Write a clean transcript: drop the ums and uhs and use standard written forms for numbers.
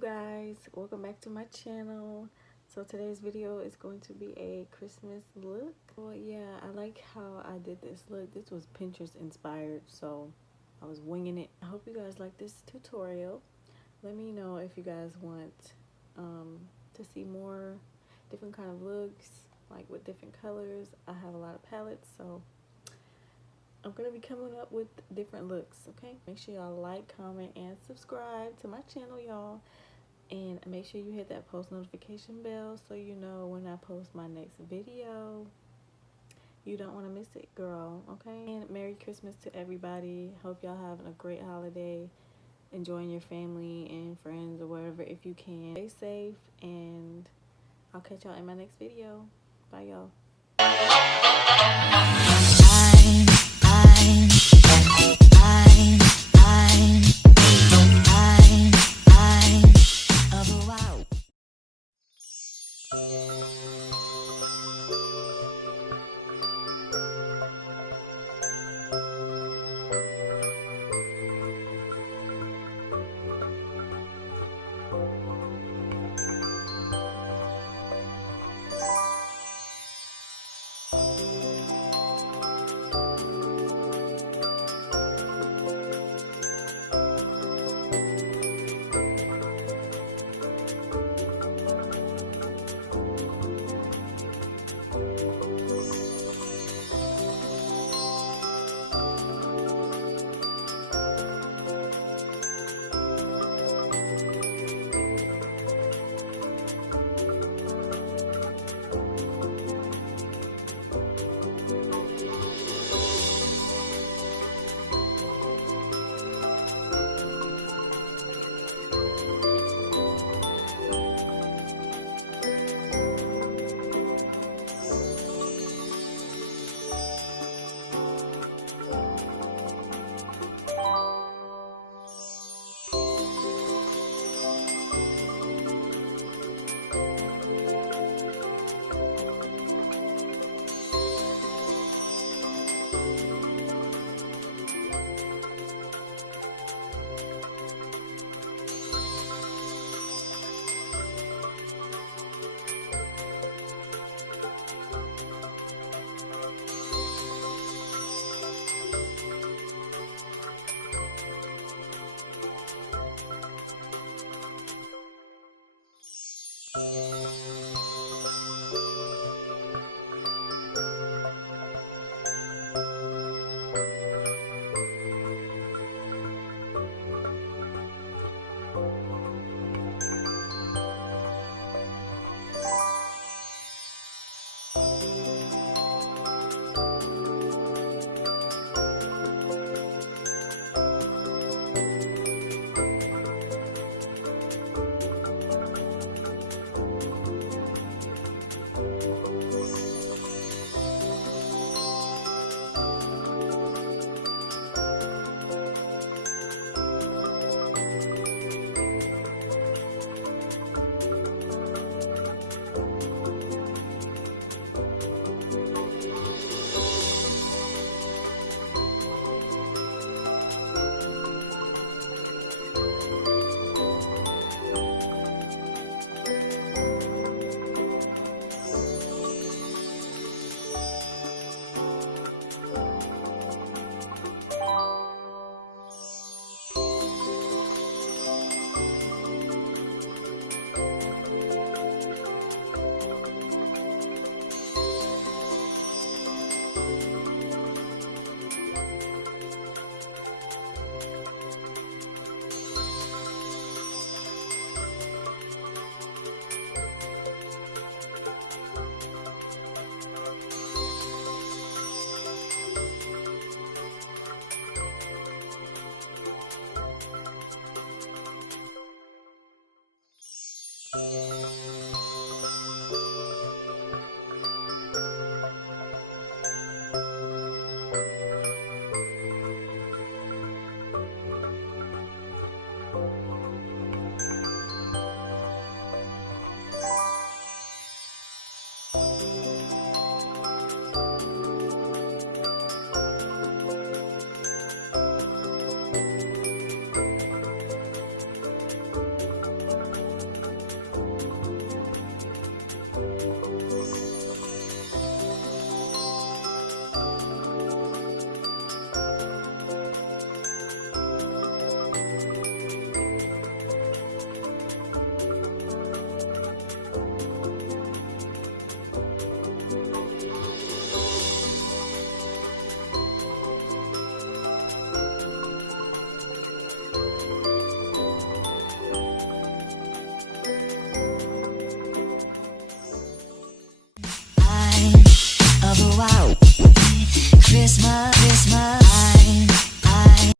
guys, welcome back to my channel. So today's video is going to be a Christmas look. Well, yeah, I like how I did this look. This was Pinterest inspired, so I was winging it. I hope you guys like this tutorial. Let me know if you guys want to see more different kind of looks, like with different colors. I have a lot of palettes, so I'm gonna be coming up with different looks. Okay, make sure y'all like, comment, and subscribe to my channel, y'all, and make sure you hit that post notification bell so you know when I post my next video. You don't want to miss it, girl. Okay, and Merry Christmas to everybody. Hope y'all having a great holiday, enjoying your family and friends or whatever if you can. Stay safe, and I'll catch y'all in my next video. Bye, y'all.